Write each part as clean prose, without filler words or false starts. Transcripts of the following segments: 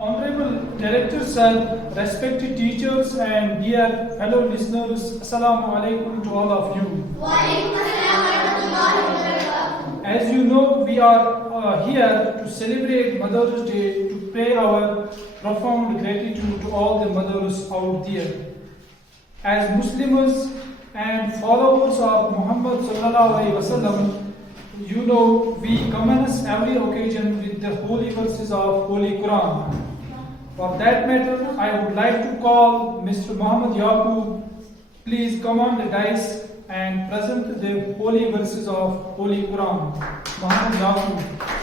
Honorable Director Sir, respected teachers and dear fellow listeners, Assalamu alaikum to all of you. As you know, we are here to celebrate Mother's Day, to pay our profound gratitude to all the mothers out there. As Muslims and followers of Muhammad sallallahu alaihi wasallam, you know, we commence every occasion with the holy verses of Holy Quran. For that matter, I would like to call Mr. Muhammad Yaqub. Please come on the dais and present the holy verses of Holy Quran. Muhammad Yaqub.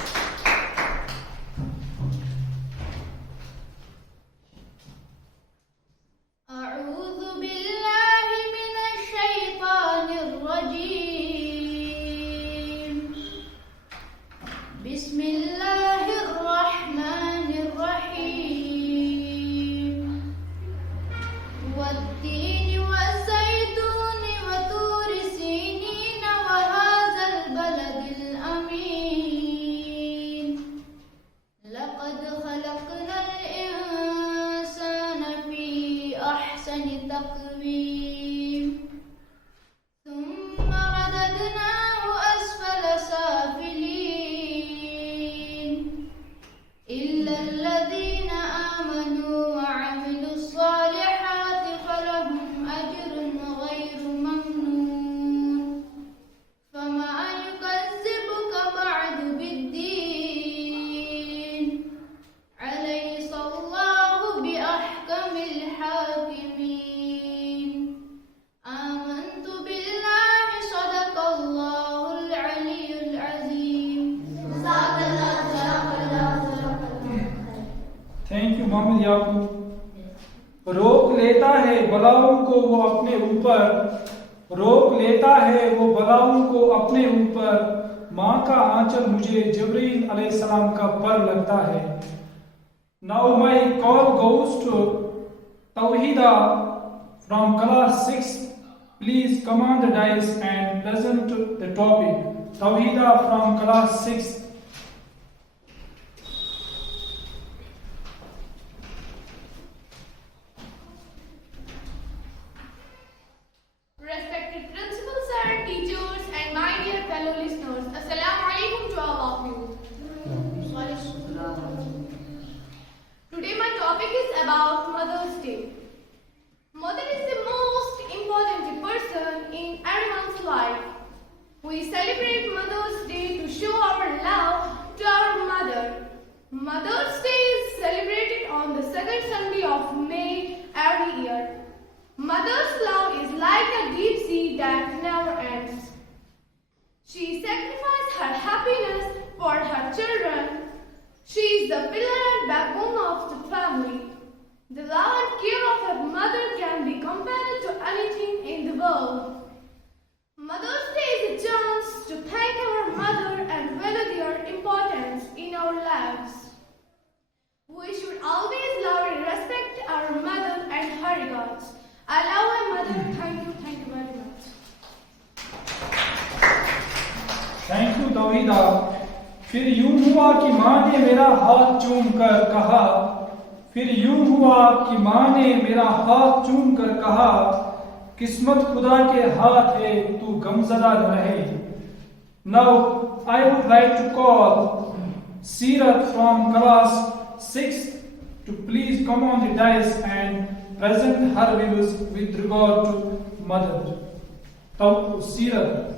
Thank you, Muhammad Yaqub. रोक लेता है बलाओं को वो अपने ऊपर, रोक लेता है वो बलाओं को अपने ऊपर, माँ का आंचल मुझे जिब्रील अलैहिस्सलाम का पर लगता है. Now my call goes to Tawhida from class 6. Please come on the dais and present the topic. Tawhida from class 6. Respected principal sir, teachers and my dear fellow listeners, Assalamu alaikum to all of you. Today my topic is about Mother's Day. Mother is the most important person in everyone's life. We celebrate Mother's Day to show our love to our mother. Mother's Day is celebrated on the second Sunday of May every year. Mother's love is like a deep sea that never ends. She sacrificed her happiness for her children. She is the pillar and backbone of the family. The love and care of a mother can be compared to anything in the world. Mother's Day is a chance to thank our mother and value their importance in our lives. We should always love and respect our mother and her regards. I love my mother. Thank you very much. Thank you, Tawhida. फिर यूं हुआ कि माँ ने मेरा हाथ चूम कर कहा, फिर यूं हुआ कि माँ ने मेरा हाथ चूम कर कहा, किस्मत खुदा के हाथ है तू गमज़दा न रहे. Now I would like to call Seerat from class 6 to please come on the dais and present her views with regard to mother. Seerat.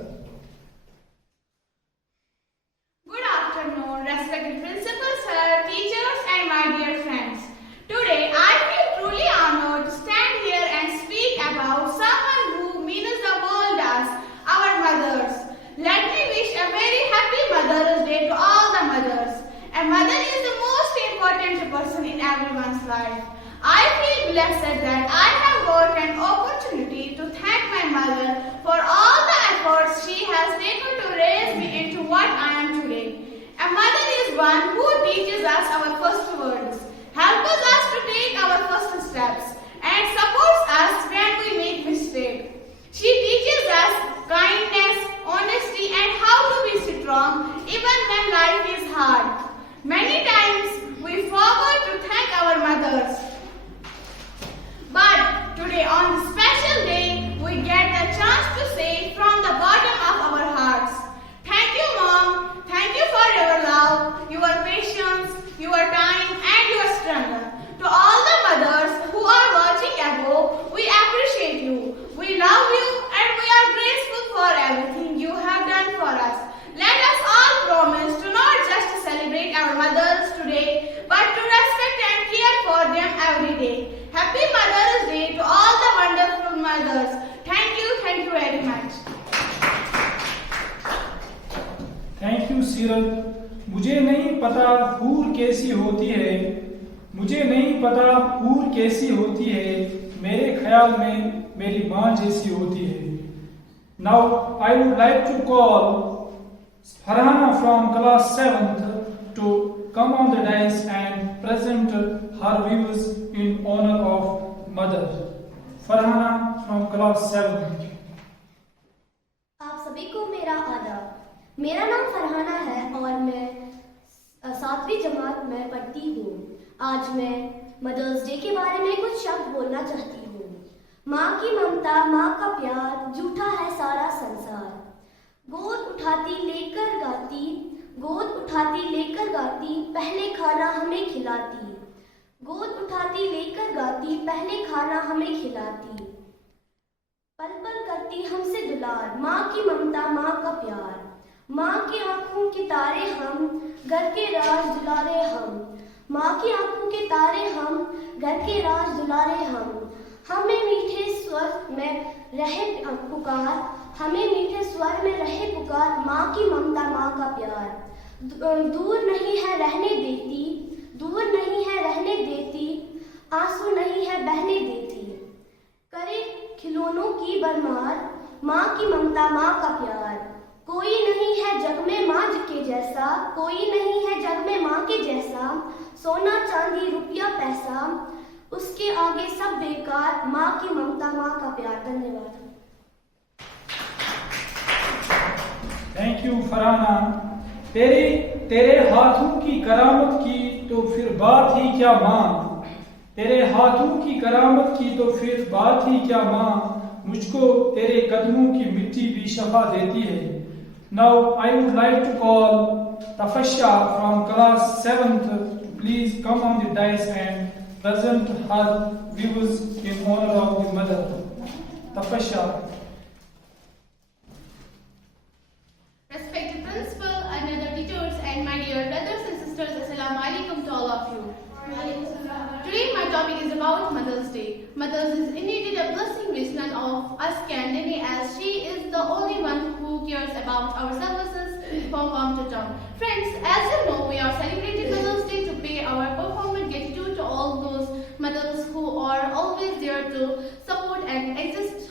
Good afternoon, respected principal sir, teachers and my dear friends. Today I feel truly honored to stand here and speak about someone who means the world to us, our mothers. Let me wish a very happy Mother's Day to all the mothers. A mother is the most important person in everyone's life. I feel blessed that I have got an opportunity to thank my mother for all the efforts she has taken to raise me into what I am today. A mother is one who teaches us our first words, helps us to take our first steps, and supports us when we make mistakes. She teaches us kindness, honesty, and how to be strong even when life is hard. Many times we forget to thank your time, and your struggle. To all the mothers who are watching at home, we appreciate you. We love you and we are grateful for everything you have done for us. Let us all promise to not just celebrate our mothers today, but to respect and care for them every day. Happy Mother's Day to all the wonderful mothers. Thank you very much. Thank you सीरत। मुझे नहीं पता हूर कैसी होती है, मुझे नहीं पता हूर कैसी होती है, मेरे ख्याल में मेरी माँ जैसी होती है। Now I would like to call Farhana from class 7th to come on the dais and present her views in honor of mother. Farhana from class 7th. आप सभी को मेरा आदाब। मेरा नाम फरहाना है और मैं 7वीं जमात में पढ़ती हूँ। आज मैं मदर्स डे के बारे में कुछ शब्द बोलना चाहती हूँ। माँ की ममता, माँ का प्यार, झूठा है सारा संसार। गोद उठाती लेकर गाती, गोद उठाती लेकर गाती, पहले खाना हमें खिलाती। गोद उठाती लेकर गाती, पहले खाना हमें खिलाती। पल पल करती हमसे दुलार, माँ की ममता, माँ का प्यार। माँ की आंखों के तारे हम, घर के राज दुलारे हम। माँ की आंखों के तारे हम, घर के राज दुलारे हम। हमें मीठे स्वर में रहे पुकार, हमें मीठे स्वर में रहे पुकार। माँ की ममता, माँ का प्यार। दूर नहीं है रहने देती, दूर नहीं है रहने देती, आंसू नहीं है बहने देती। करे खिलौनों की बरमार, माँ की ममता, माँ का प्यार। कोई नहीं है जग में माँ के जैसा, कोई नहीं है जग में माँ के जैसा। सोना चांदी रुपया पैसा, उसके आगे सब बेकार। माँ की ममता, माँ का प्यार। धन्यवाद। Thank you Farhana. तेरे हाथों की करामत की तो फिर बात ही क्या माँ, तेरे हाथों की करामत की तो फिर बात ही क्या माँ। मुझको तेरे कदमों की मिट्टी भी शफा देती है। Now I would like to call Tapasya from class 7th to please come on the dais and present her views in honor of the mother. Tafasya. Respected principal and other teachers and my dear brothers and sisters, Assalamu alaikum to all of you. Today my topic is about Mother's Day. Mother's is indeed a blessing which none of us can deny, as she is the only one who cares about our services from farm to town. Friends, as you know, we are celebrating Mother's Day to pay our profound gratitude to all those mothers who are always there to support and exist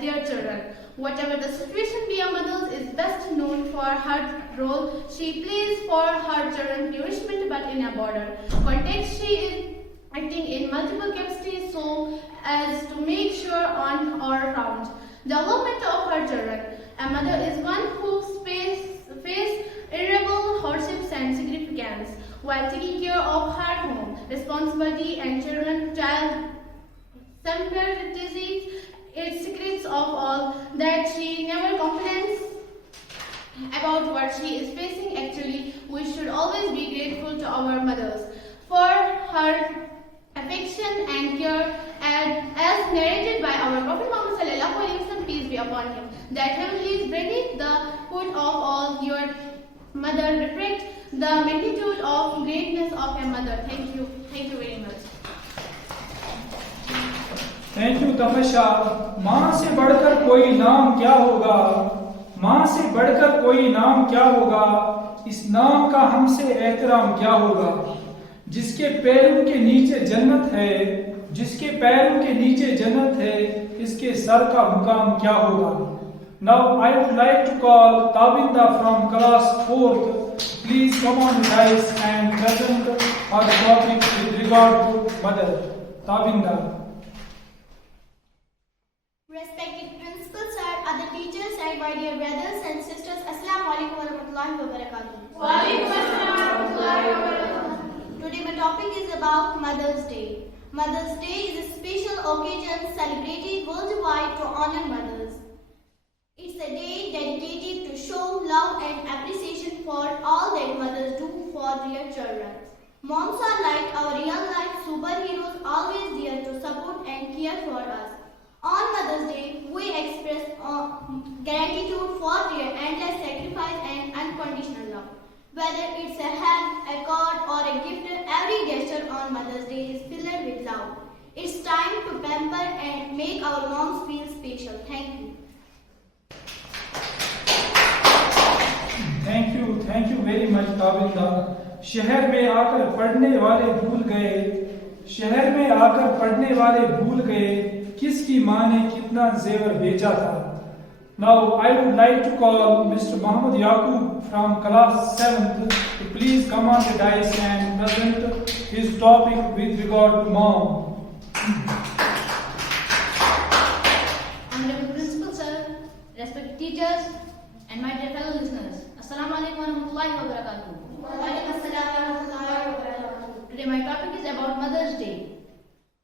their children. Whatever the situation, we are mothers is best known for her role she plays for her children's nourishment, but in a broader context, she is acting in multiple capacities so as to make sure on or around the development of her children. A mother is one who faces irreparable hardships and significance while taking care of her home, responsibility and child sympathies. Its secrets of all that she never complains about what she is facing. Actually, we should always be grateful to our mothers for her affection and care, and as narrated by our Prophet Muhammad sallallahu alaihi wasallam, peace be upon him, that heavenlies beneath the foot of all your mother reflect the magnitude of greatness of a mother. Thank you very much. Thank you Tapasya. माँ से बढ़कर कोई नाम क्या होगा, माँ से बढ़कर कोई नाम क्या होगा, इस नाम का हमसे एहतराम क्या होगा। जिसके पैरों के नीचे जन्नत है, जिसके पैरों के नीचे जन्नत है, इसके सर का मुकाम क्या होगा। Now I would like to call Tabinda from class 4th. Please come on the dais and present our topic with regard to mother. Tabinda. Respected principal sir, other teachers and my dear brothers and sisters, Assalamu alaikum warahmatullahi wabarakatuh. Wa alaikum assalam warahmatullahi wabarakatuh. Today my topic is about Mother's Day. Mother's Day is a special occasion celebrated worldwide to honor mothers. It's a day dedicated to show love and appreciation for all that mothers do for their children. Moms are like our real-life superheroes, always there to support and care for us. On Mother's Day, we express gratitude for their endless sacrifice and unconditional love. Whether it's a hug, a card, or a gift, every gesture on Mother's Day is filled with love. It's time to pamper and make our moms feel special. Thank you. Thank you very much Tabinda. शहर में आकर पढ़ने वाले भूल गए, शहर में आकर पढ़ने वाले भूल गए, किसकी माँ ने कितना जेवर बेचा था। Now I would like to call Mr. Muhammad Yaqub from class 7th to please come on the dais and present his topic with regard to mom. Honorable Principal Sir, respected teachers, and my dear fellow listeners, Assalamu alaikum wa rahmatullahi wa barakatuh. Today my topic is about Mother's Day.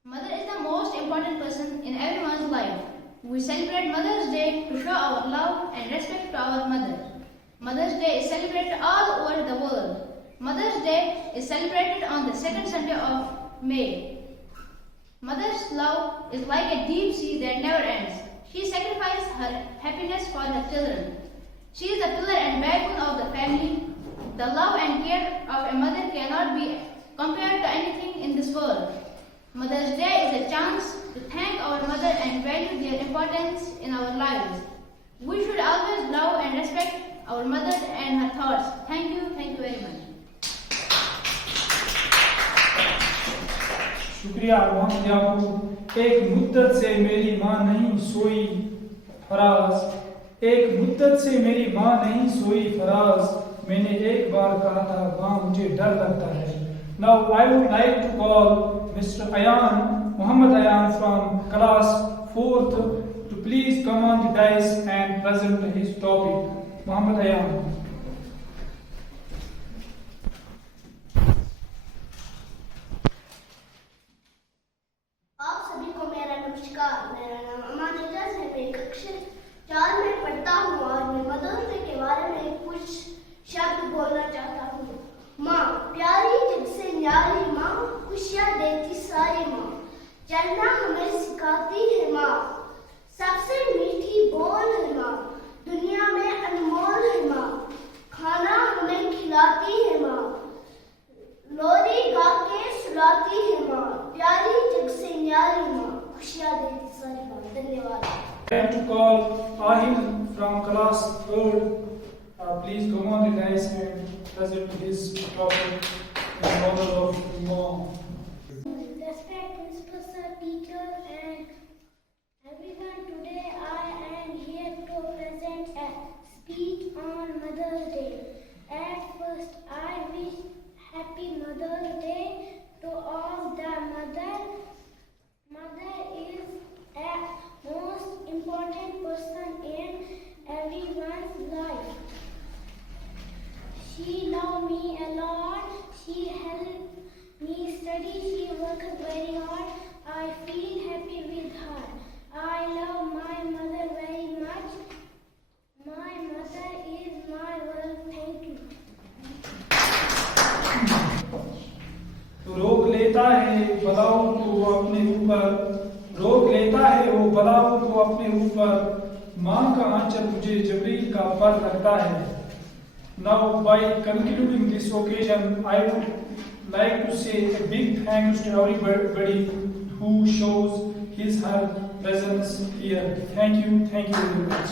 Mother is the most important person in everyone's life. We celebrate Mother's Day to show our love and respect to our mother. Mother's Day is celebrated all over the world. Mother's Day is celebrated on the second Sunday of May. Mother's love is like a deep sea that never ends. She sacrifices her happiness for her children. She is the pillar and backbone of the family. The love and care of a mother cannot be compared to anything in this world. Mother's Day is a chance to thank our mother and value their importance in our lives. We should always love and respect our mother and her thoughts. Thank you very much. शुक्रिया मोहम्मद याकूब। एक मुद्दत से मेरी माँ नहीं सोई फराज, एक मुद्दत से मेरी माँ नहीं सोई फराज, मैंने एक बार कहा था माँ मुझे डर लगता है। Now I would like to call Mr. Ayan, Muhammad Ayan from class 4th to please come on the dais and present his topic. Muhammad Ayan. आप सभी को मेरा नमस्कार। मेरा नाम अमान एजाज है। मैं कक्षा 4 में पढ़ता हूँ और मैं मदर्स डे के बारे में कुछ शब्द बोलना चाहता हूँ। माँ प्यारी जग से न्यारी माँ, खुशियाँ देती सारी माँ, चलना हमें सिखाती है माँ, सबसे मीठी बोल है माँ, दुनिया में अनमोल है माँ, खाना हमें खिलाती है माँ, लोरी गा के सुलाती है माँ, प्यारी जग से न्यारी माँ, खुशियाँ देती सारी माँ। धन्यवाद। I like to call Ahil from class 3rd. Please come on the dais and present his topic in honor of mom. Respect principal sir, teacher, and everyone. Today I am here to present a speech on Mother's Day. At first, I wish Happy Mother's Day to all the mothers. Mother is a most important person in everyone's life. She loved me a lot. She helped me study. She worked very hard. I feel happy with her. I love my mother very much. My mother is my world. Thank you. तो रोक लेता है बलाओं को अपने ऊपर, रोक लेता है वो बलाओं को अपने ऊपर, माँ का आंचल मुझे जबरील का पर लगता है। Now by concluding this occasion, I would like to say a big thanks to everybody who shows his her presence here. Thank you very much.